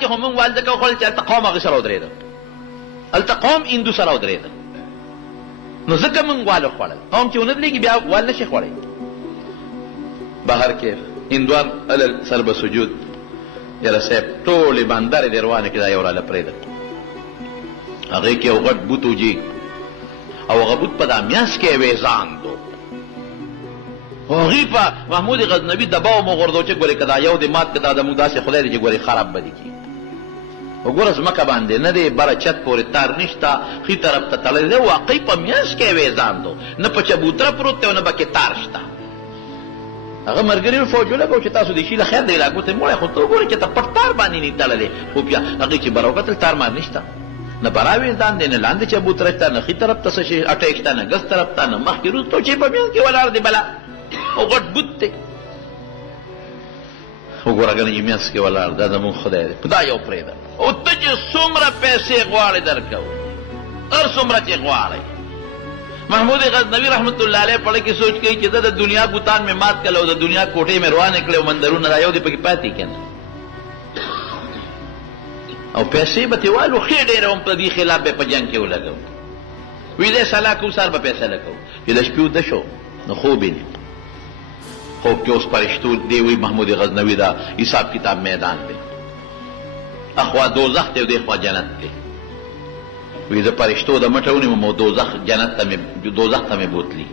کې هم موږ وال ځکه وخوړل چې هلته قوم هغې سره ودرېده، هلته قوم هندو سره ودرېده، نو ځکه موږ وال وخوړل. قوم چې ونه درېږي بیا وال نشي خوړی. بهر کې هندوان هله سر به سجود، یاره صاحب ټولې بندرې دې روانې کړې، دا یو راله پرېږده، هغې کې یو غټ بوت وجي او هغه بوت په دا میاس کې ویزان دو، هغې په محمود غزنوي دباو مو غورځو چې ګورې که دا یو دې مات که دا زموږ داسې خدای دی چې ګورې خراب به دې کړي. وګوره ځمکه باندې نه دی بره چت پورې تار نشته، ښي طرف ته تړلی دی، واقعي په میاس کې ویزان دو، نه په چبوتره پروت دی او نه به کې تار شته. هغه ملګري فوج ولګو چې تاسو د شي له خیر د علاقو ته موړی، خو ته وګورې چې ته پټ تار باندې نه تړلی، خو بیا هغې چې بره وکتل تار مار نشته، نه برا ویزان دی، نه لاندې چبوتره شته، نه ښي طرف ته څه شي اټیک شته، نه ګس طرف ته، نه مخکې وروستو چې په میاس کې ولاړ دی بلا او غټ بوت دی. وګوره کنه چې میاس کې ولاړ دا زمونږ خدای دی، دا یو پرېږده. او ته چې څومره پیسې غواړې درکوو، هر څومره چې غواړئ. محمود غزنوي رحمت الله علیه پړه کې سوچ کوي چې د دنیا بوتان مې مات کړل او د دنیا کوټې مې روانې کړې او مندرونه دا یو دې پکې پاتې که نه، او پیسې به ترې والو ښې ډېره هم په دې خلاف به په جنګ کې ولګوو. وی دی سلا کوو سار به پیسې لګوو. چې د شپې وده شو نو خوب یې خوب کې اوس پرشتو دی وی محمود غزنوي دا حساب کتاب میدان دی، اخوا دوزخ دی او دی خوا جنت دی. وی زه پرشتو د مټه ونیمم او دوزخ ته مې بوتلي،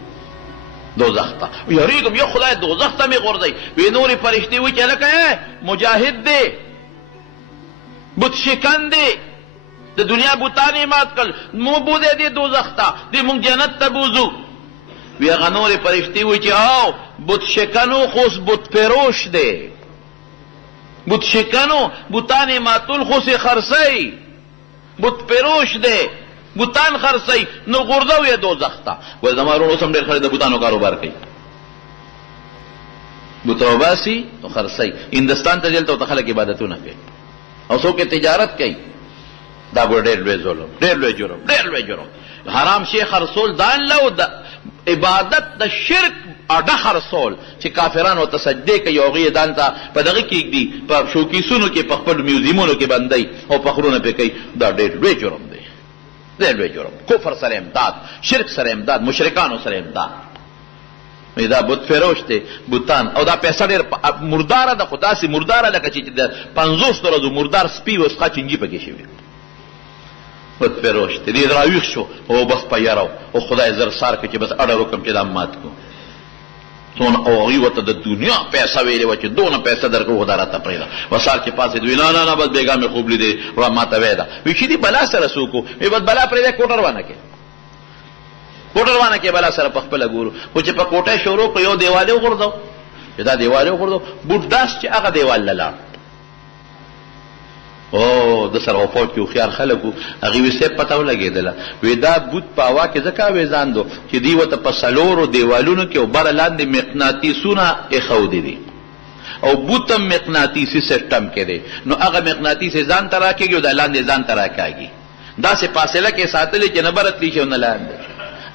دوزخ ته یریږم، یو خدای دوزخ ته مې غورځوي. وی نورې فرشتې وی چې هلکه مجاهد دی، بت شکن دی، د دنیا بوتان یې مات کړل، مو بوځی دی دوزخ ته، دی مونږ جنت ته بوځو. وی هغه نورې فرشتې وی چې او بت شکنو خو اوس بت فروش دی، بت شکنو بوتان یې ماتول خو سې خرڅوي، بت فروش دی، بوتان خرڅوي، نو غورځو یې دوزخ ته. وایي زما وروڼه اوس هم ډېر خلک د بوتانو کاروبار کوي، بوته وباسي او خرڅوي. هندوستان ته ځي هلته خلک عبادتونه کوي او څوک یې تجارت کوي. دا به ډېر لوی ظلم، ډېر لوی جرم، ډېر لوی جرم. حرام شی خرڅول ځان له او د عبادت د شرک اډه خرڅول چې کافران ورته سجدې کوي او هغې ځان ته په دغه کې ږدي، په شوکیسونو کې په خپلو میوزیمونو کې بندوي او فخرونه پرې کوي. دا ډېر لوی جرم دی، ډېر لوی جرم. کفر سره امداد، شرک سره امداد، مشرکانو سره امداد. دا بت فروش دی، بوتان. او دا پیسه ډېر مرداره ده، خو داسې مرداره لکه چې د 50 ورځو مردار سپي وسخه چینجي پکې شوي. بت فروش دی. دې راویښ شو او بس په یاره او خدای زر سار کړي چې بس اډر وکړم چې دا مات کړو. څونه او هغوی ورته د دنیا پیسه ویلې وه چې دونه پیسه درکړو، خو دا راته پرېږده. وسار چې پاڅېد وی نه نه بس بېګا مې خوب لیدې را ماته وی ده. وی چې دې بلا سره څوک و؟ وی بس بلا پرېږدی کوټه روانه کړې، کوټه روانه کړې بلا سره په خپله ګورو. خو چې په کوټه شروع کړو یو دیوال یې وغورځو، چې دا دیوال یې وغورځو، بوټ داس چې هغه دیوال له لاړ. او د سره فوج کې هوښیار خلک وو، هغې وی صاحب پته ولګېدله. وی دا بوت په هوا کې ځکه اویزان دو چې دوی ورته په څلورو دیوالونو کې او بره لاندې مقناطیسونه ایښودي دي او بوت هم مقناطیسي سیسټم کې دی، نو هغه مقناطیس یې ځان ته راکېږي او دا لاندې ځان ته راکاږي. داسې فاصله کې ساتلې چې نه بره تلي شي او نه لاندې.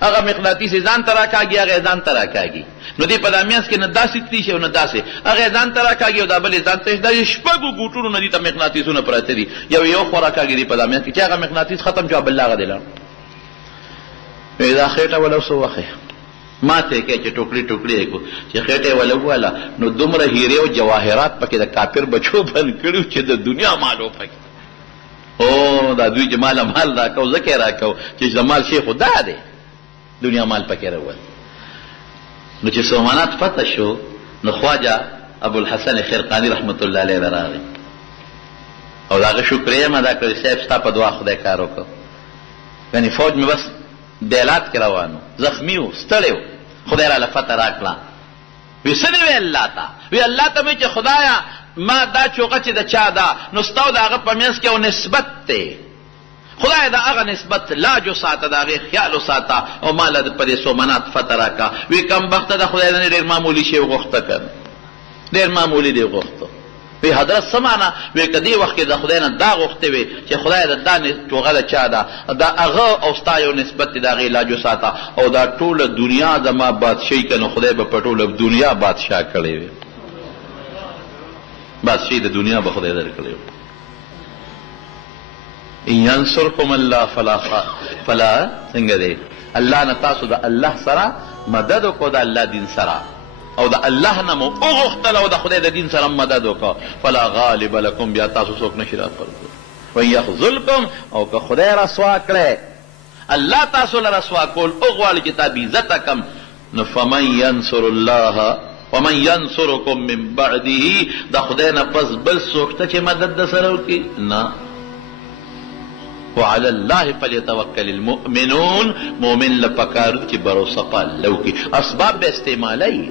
هغه مقناطیس یې ځان ته راکاږي، هغه یې ځان ته راکاږي. نو دې په دا میانځ کې نه داسې تلي شي او نه داسې، هغه یې ځان ته راکاږي او دا بل یې ځان ته. دا شپږو ګوټونو نه دي ته مقناطیسونه پراته دي، یو خوا راکاږي دي په دا میانځ کې چې هغه مقناطیس ختم شو بل هغه دی لاړ. دا خېټه وله اوس ووښی ماته یې کوي چې ټوکړي ټوکړي یې کړو چې خېټه یې ولګوله، نو دومره هیرې او جواهرات پکې د کافر بچو بند کړي چې د دنیا مال وپکې. او دا دوی چې مال راکو ځکه یې راکو چې زمال شی خو دا دی، دنیا مال پکې راول. نو چې سومنات فتح شو نو خواجه ابوالحسن خرقاني رحمت الله علیه راغی او د هغه شکریه مې ادا کړې، صاحب ستا په دعا خدای کار وکړ. یعنې فوج مې بس بیلات کې روان و، زخمي و، ستړی و، خدای راله فتح راکړه. وی څه دې وی الله ته؟ وی الله ته مې چې خدایه ما دا چوغه چې د چا ده نو ستا او د هغه په منځ کې یو نسبت دی، خدای دا هغه نسبت لاج وساته، د هغې خیال وساته او ما له په دې سومنات فتح راکړه. وی کم بخته د خدای نه ډېر معمولي شی وغوښته که ډېر معمولي دی وغوښته. وی حضرت څه معنا؟ وی که دې وخت کې د خدای نه دا غوښتې وې چې خدای دا ټوغه د چا ده، دا هغه او ستا یو نسبت دی، د هغې لاج وساته او دا ټوله دنیا زما بادشاهي که نو خدای به په ټوله دنیا بادشاه کړی وي، بادشاهي د دنیا به خدای در کړی وي. ان ینصرکم الله فلا څنګه دی الله نه تاسو د الله سره مدد وکړو د الله دین سره او د الله نه مو وغوښتل او د خدای د دین سره مدد وکړو فلا غالب لکم بیا تاسو څوک نشي راپرځولی وان یخذلکم او که خدای رسوا کړی الله تاسو له رسوا کول وغواړي چې تا بېعزته کم نو فمن ینصر الله ومن ینصرکم من بعده د خدای نه پس بل څوک ته چې مدد د سره وکړي نه وعلى الله فليتوكل المؤمنون مؤمن لپکارو چې بروسه په الله وکړي اسباب به استعمالوي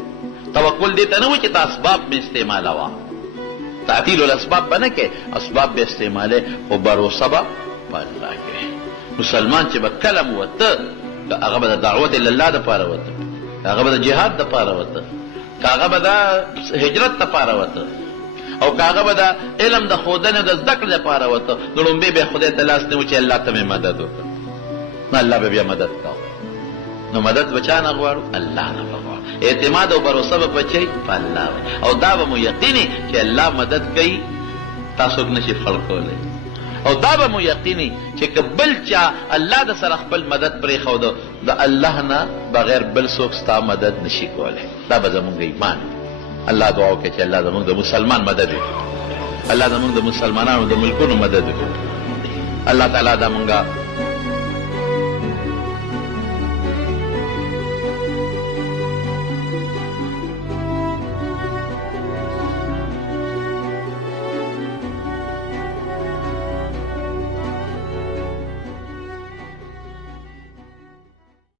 توکل دې ته نه وایي چې تا اسباب مې استعمالوه تعطیل الاسباب به نه کې اسباب به استعمالوي خو بروسه به په الله کې مسلمان چې به کلم وته هغه به د دعوت الله دپاره وته هغه به د جهاد دپاره وته هغه به د هجرت دپاره وته او کاغه به د علم د ښودنې د زده کړې لپاره وته نو لومبې به خدای ته لاس نیو چې الله ته مې مدد وکړه نو الله به بیا مدد کوه نو مدد به چا نه غواړو الله نه به غواړو اعتماد او بروسه به په چی په الله او دا به مو یقیني چې الله مدد کوي تاسو نشي خلقولی او دا به مو یقیني چې که بل چا الله د سره خپل مدد پرېښوده د الله نه بغیر بل څوک ستا مدد نشي کولی دا به زمونږ ایمان الله دعا وکړي چې الله زمونږ د مسلمان مدد وکړي الله زمونږ د مسلمانانو د ملکونو مدد وکړي الله تعالی دا مونږه